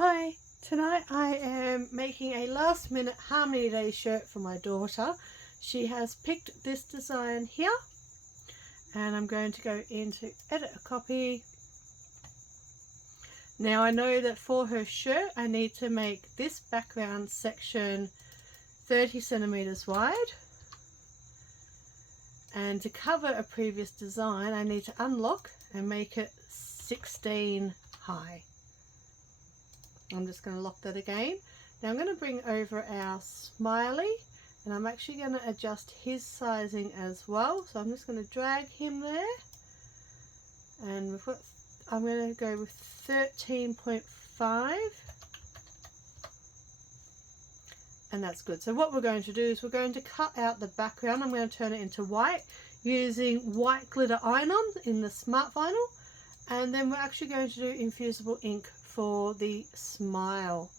Hi, tonight I am making a last minute Harmony Day shirt for my daughter. She has picked this design here and I'm going to go into edit a copy. Now I know that for her shirt I need to make this background section 30 centimeters wide, and to cover a previous design I need to unlock and make it 16 high. I'm just going to lock that again. Now I'm going to bring over our smiley and I'm actually going to adjust his sizing as well. So I'm just going to drag him there, and we've got, I'm going to go with 13.5, and that's good. So what we're going to do is we're going to cut out the background. I'm going to turn it into white using white glitter iron-on in the smart vinyl, and then we're actually going to do infusible ink for the smile.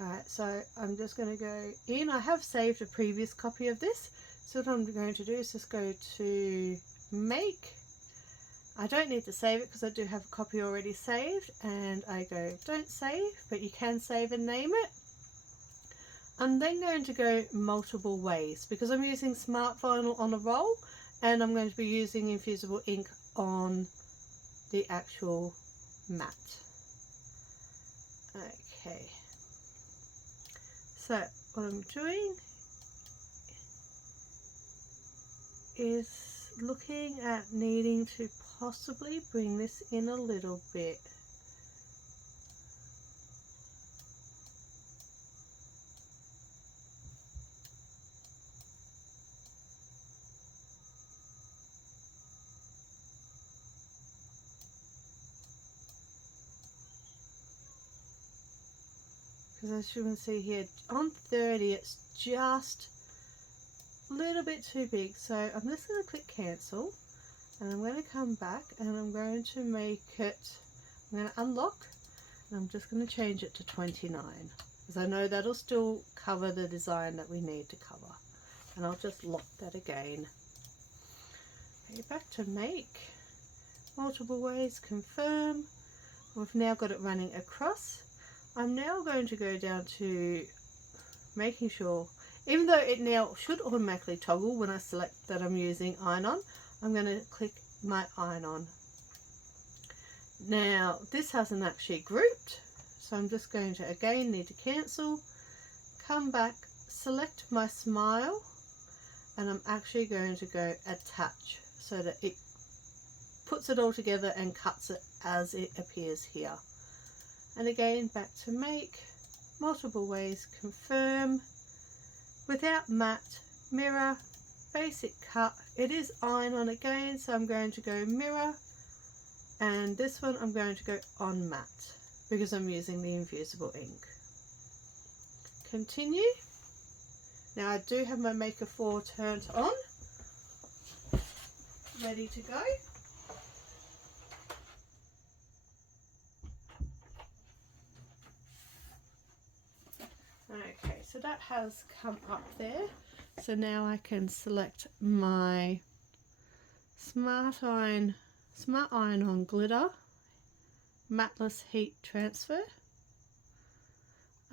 Alright, so I'm just going to go in. I have saved a previous copy of this, so what I'm going to do is just go to make. I don't need to save it because I do have a copy already saved, and I go don't save, but you can save and name it. I'm then going to go multiple ways because I'm using smart vinyl on a roll and I'm going to be using infusible ink on the actual mat. Okay, so what I'm doing is looking at needing to possibly bring this in a little bit. Because as you can see here, on 30 it's just a little bit too big. So I'm just going to click cancel and I'm going to come back and I'm going to make it, I'm going to unlock and I'm just going to change it to 29 because I know that'll still cover the design that we need to cover. And I'll just lock that again. Okay, back to make, multiple ways, confirm. We've now got it running across. I'm now going to go down to making sure, even though it now should automatically toggle when I select that I'm using iron-on, I'm going to click my iron-on. Now this hasn't actually grouped, so I'm just going to again need to cancel, come back, select my smile, and I'm actually going to go attach so that it puts it all together and cuts it as it appears here. And again, back to make, multiple ways, confirm, without matte, mirror, basic cut. It is iron-on again, so I'm going to go mirror, and this one I'm going to go on matte because I'm using the infusible ink. Continue. Now I do have my Maker 4 turned on, ready to go. Okay, so that has come up there. So now I can select my Smart Iron-on glitter, matteless heat transfer.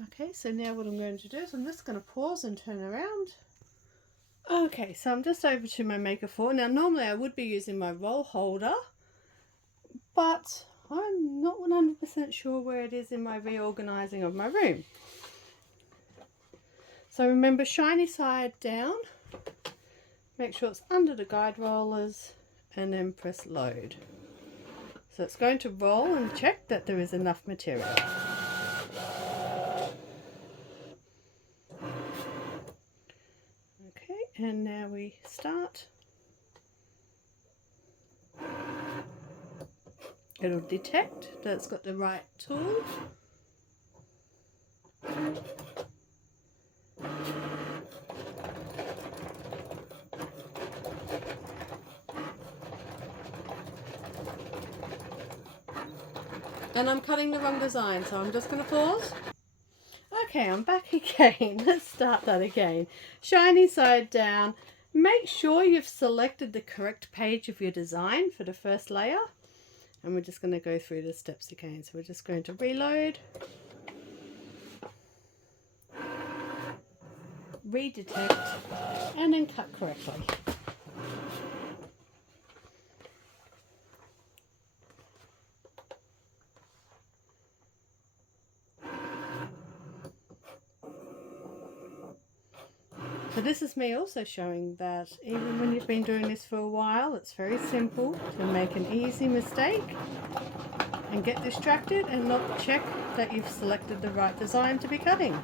Okay, so now what I'm going to do is I'm just going to pause and turn around. Okay, so I'm just over to my Maker 4. Now normally I would be using my roll holder, but I'm not 100% sure where it is in my reorganizing of my room. So remember, shiny side down, make sure it's under the guide rollers, and then press load. So it's going to roll and check that there is enough material. Okay, and now we start. It'll detect that it's got the right tool. And I'm cutting the wrong design, so I'm just going to pause. Okay, I'm back again. Let's start that again. Shiny side down. Make sure you've selected the correct page of your design for the first layer. And we're just going to go through the steps again. So we're just going to reload. redetect, and then cut correctly. So this is me also showing that even when you've been doing this for a while, it's very simple to make an easy mistake and get distracted and not check that you've selected the right design to be cutting.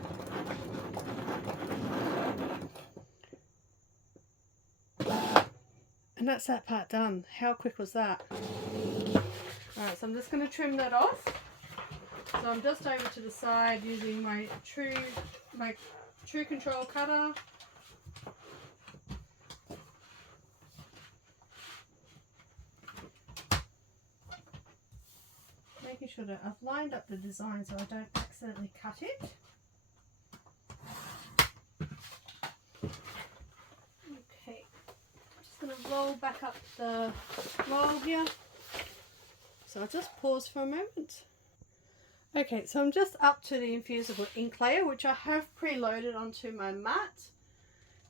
And that's that part done. How quick was that? Alright, so I'm just going to trim that off. So I'm just over to the side using my True Control cutter. Making sure that I've lined up the design so I don't accidentally cut it. Okay, I'm just going to roll back up the roll here. So I'll just pause for a moment. Okay, so I'm just up to the Infusible ink layer, which I have preloaded onto my mat.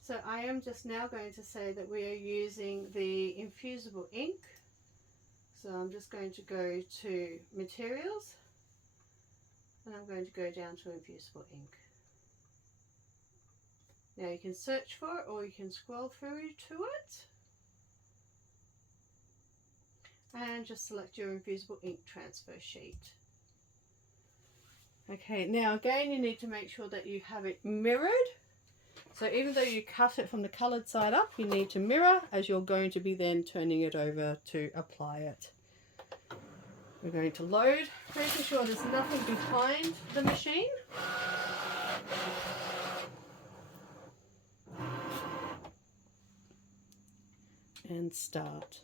So I am just now going to say that we are using the Infusible ink. So I'm just going to go to materials and I'm going to go down to Infusible ink. Now you can search for it or you can scroll through to it and just select your Infusible ink transfer sheet. Okay, now again you need to make sure that you have it mirrored. So even though you cut it from the coloured side up, you need to mirror as you're going to be then turning it over to apply it. We're going to load, making sure there's nothing behind the machine. And start.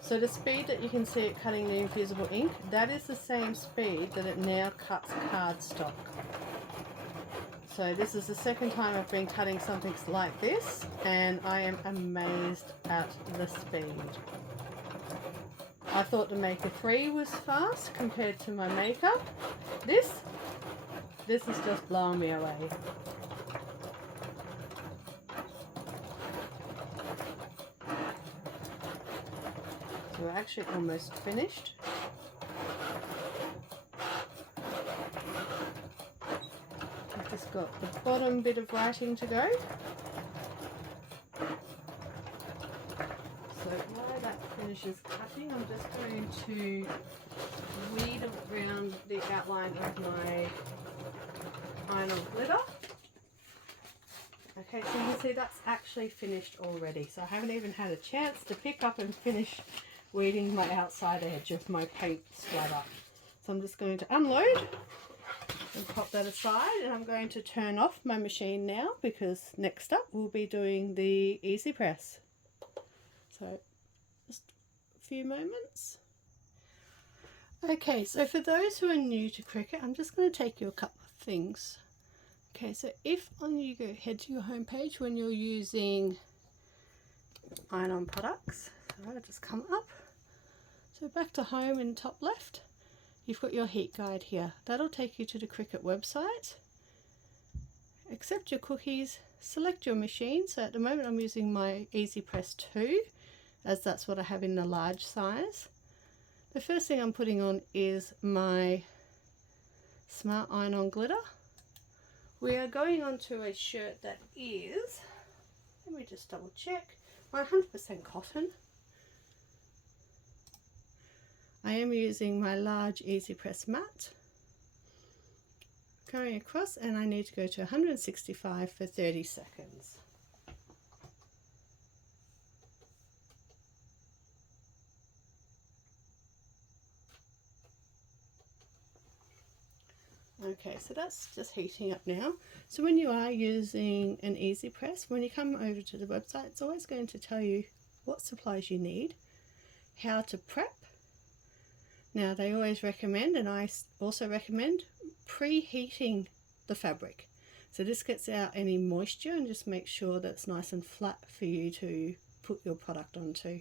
So the speed that you can see it cutting the Infusible ink, that is the same speed that it now cuts cardstock. So this is the second time I've been cutting something like this and I am amazed at the speed. I thought the Maker 3 was fast compared to my Maker. This is just blowing me away. So we're actually almost finished. I've just got the bottom bit of writing to go. So while that finishes cutting, I'm just going to weed around the outline of my iron-on glitter. Okay, so you can see that's actually finished already. So I haven't even had a chance to pick up and finish weeding my outside edge of my paint splatter. So I'm just going to unload and pop that aside, and I'm going to turn off my machine now because next up we'll be doing the easy press. So just a few moments. Okay, so for those who are new to Cricut, I'm just going to take you a couple of things. Okay, so if you go head to your home page when you're using iron-on products, so I'll just come up. So back to home in top left, you've got your heat guide here. That'll take you to the Cricut website. Accept your cookies, select your machine. So at the moment I'm using my Easy Press 2 as that's what I have in the large size. The first thing I'm putting on is my Smart Iron-On Glitter. We are going on to a shirt that is, let me just double check, 100% cotton. I am using my large Easy Press mat. Going across, and I need to go to 165 for 30 seconds. Okay, so that's just heating up now. So when you are using an Easy Press, when you come over to the website, it's always going to tell you what supplies you need, how to prep. Now they always recommend, and I also recommend, preheating the fabric, So this gets out any moisture and just make sure that it's nice and flat for you to put your product onto.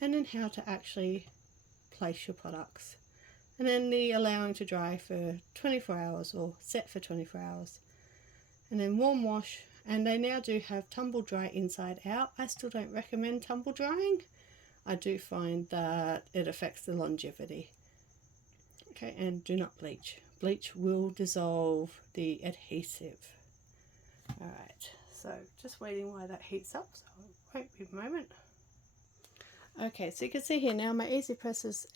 And then how to actually place your products. And then the allowing to dry for 24 hours or set for 24 hours. And then warm wash, and they now do have tumble dry inside out. I still don't recommend tumble drying. I do find that it affects the longevity. Okay, and do not bleach. Bleach will dissolve the adhesive. Alright, so just waiting while that heats up, so it won't be a moment. Okay, so you can see here now my Easy Press has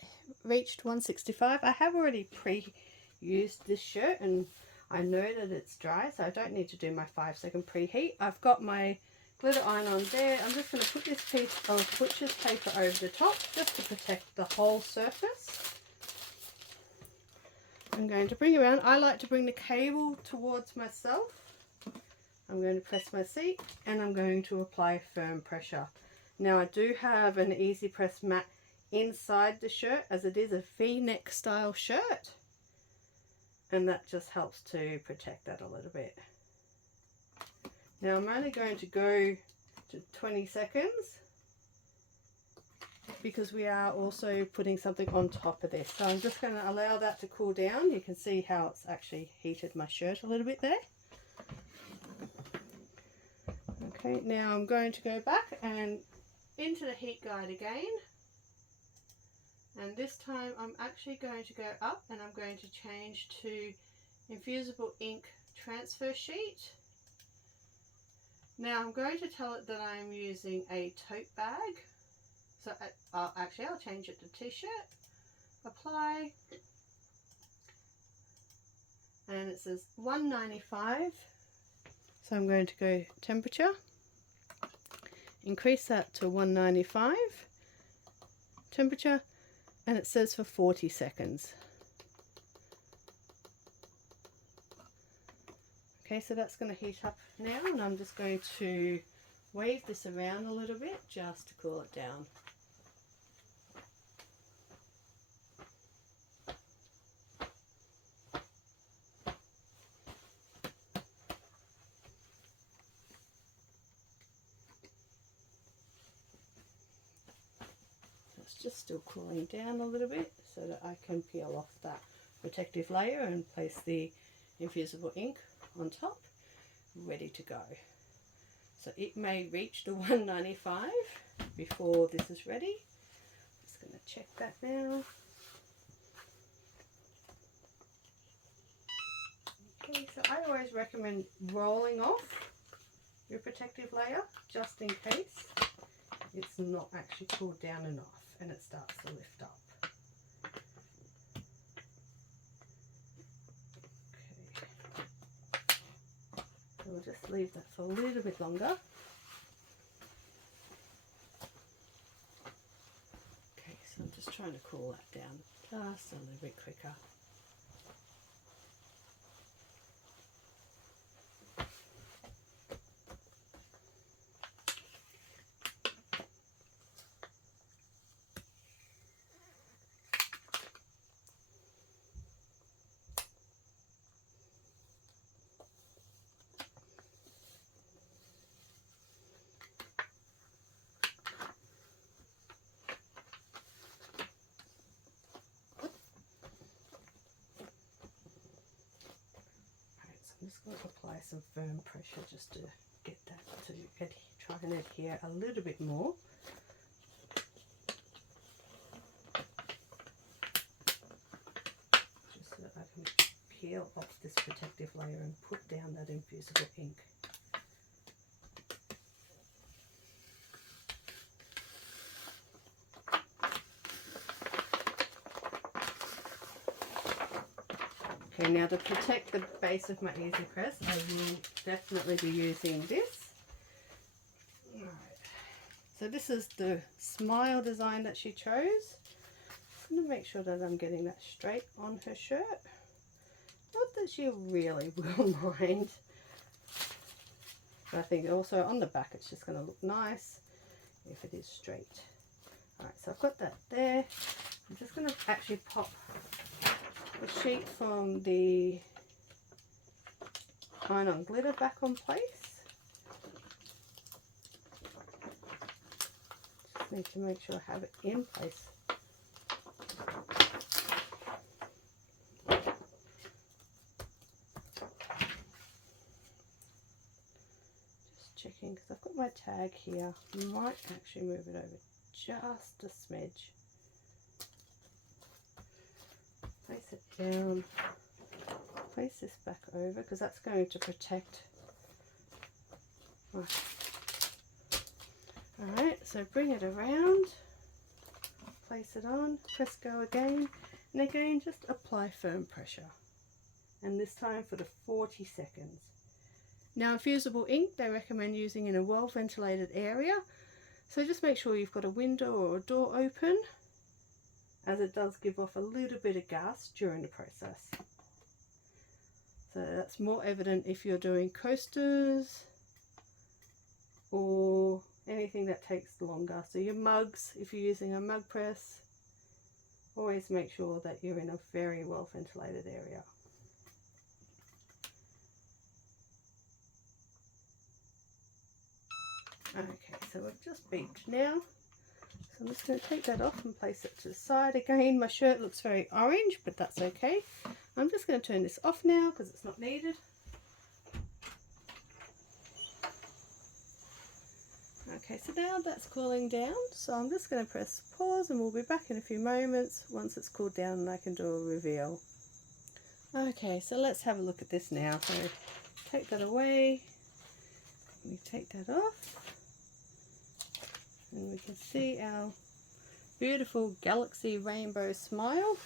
reached 165. I have already pre-used this shirt and I know that it's dry, so I don't need to do my 5-second preheat. I've got my glitter iron on there. I'm just going to put this piece of butcher's paper over the top just to protect the whole surface. I'm going to bring around. I like to bring the cable towards myself. I'm going to press my seat and I'm going to apply firm pressure. Now I do have an Easy Press mat inside the shirt as it is a V-neck style shirt. And that just helps to protect that a little bit. Now I'm only going to go to 20 seconds because we are also putting something on top of this. So I'm just going to allow that to cool down. You can see how it's actually heated my shirt a little bit there. Okay, now I'm going to go back and into the heat guide again. And this time I'm actually going to go up and I'm going to change to Infusible ink transfer sheet. Now I'm going to tell it that I'm using a tote bag. So actually I'll change it to t-shirt. Apply. And it says 195. So I'm going to go temperature. Increase that to 195. Temperature. And it says for 40 seconds. Okay, so that's going to heat up now, and I'm just going to wave this around a little bit just to cool it down. It's just still cooling down a little bit so that I can peel off that protective layer and place the Infusible ink on top, ready to go. So it may reach the 195 before this is ready. Just going to check that now. Okay, so I always recommend rolling off your protective layer just in case it's not actually cooled down enough and it starts to lift up. We'll just leave that for a little bit longer. Okay, so I'm just trying to cool that down just a little bit quicker. I'm just going to apply some firm pressure just to get that to try and adhere a little bit more. Just so that I can peel off this protective layer and put down that Infusible ink. Okay, now to protect the base of my Easy Press, I will definitely be using this. Alright. So this is the smile design that she chose. I'm going to make sure that I'm getting that straight on her shirt. Not that she really will mind. But I think also on the back it's just going to look nice if it is straight. Alright, so I've got that there. I'm just going to actually pop the sheet from the iron-on glitter back on place. Just need to make sure I have it in place. Just checking because I've got my tag here. I might actually move it over just a smidge. Place it down. Place this back over because that's going to protect. Right. Alright, so bring it around, place it on, press go again, and again just apply firm pressure. And this time for the 40 seconds. Now infusible ink they recommend using in a well ventilated area, so just make sure you've got a window or a door open, as it does give off a little bit of gas during the process. So that's more evident if you're doing coasters or anything that takes longer. So your mugs, if you're using a mug press, always make sure that you're in a very well ventilated area. Okay, so we've just beeped now. So I'm just going to take that off and place it to the side. Again, my shirt looks very orange, but that's okay. I'm just going to turn this off now because it's not needed. Okay, so now that's cooling down. So I'm just going to press pause and we'll be back in a few moments once it's cooled down and I can do a reveal. Okay, so let's have a look at this now. So take that away. We take that off. And we can see our beautiful galaxy rainbow smile.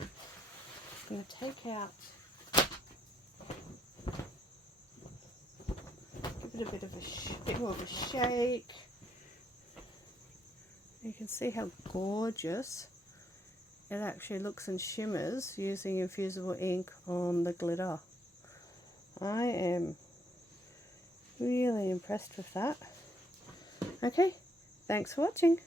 I'm going to take out, give it a bit more of a shake. You can see how gorgeous it actually looks and shimmers using infusible ink on the glitter. I am really impressed with that. Okay, thanks for watching.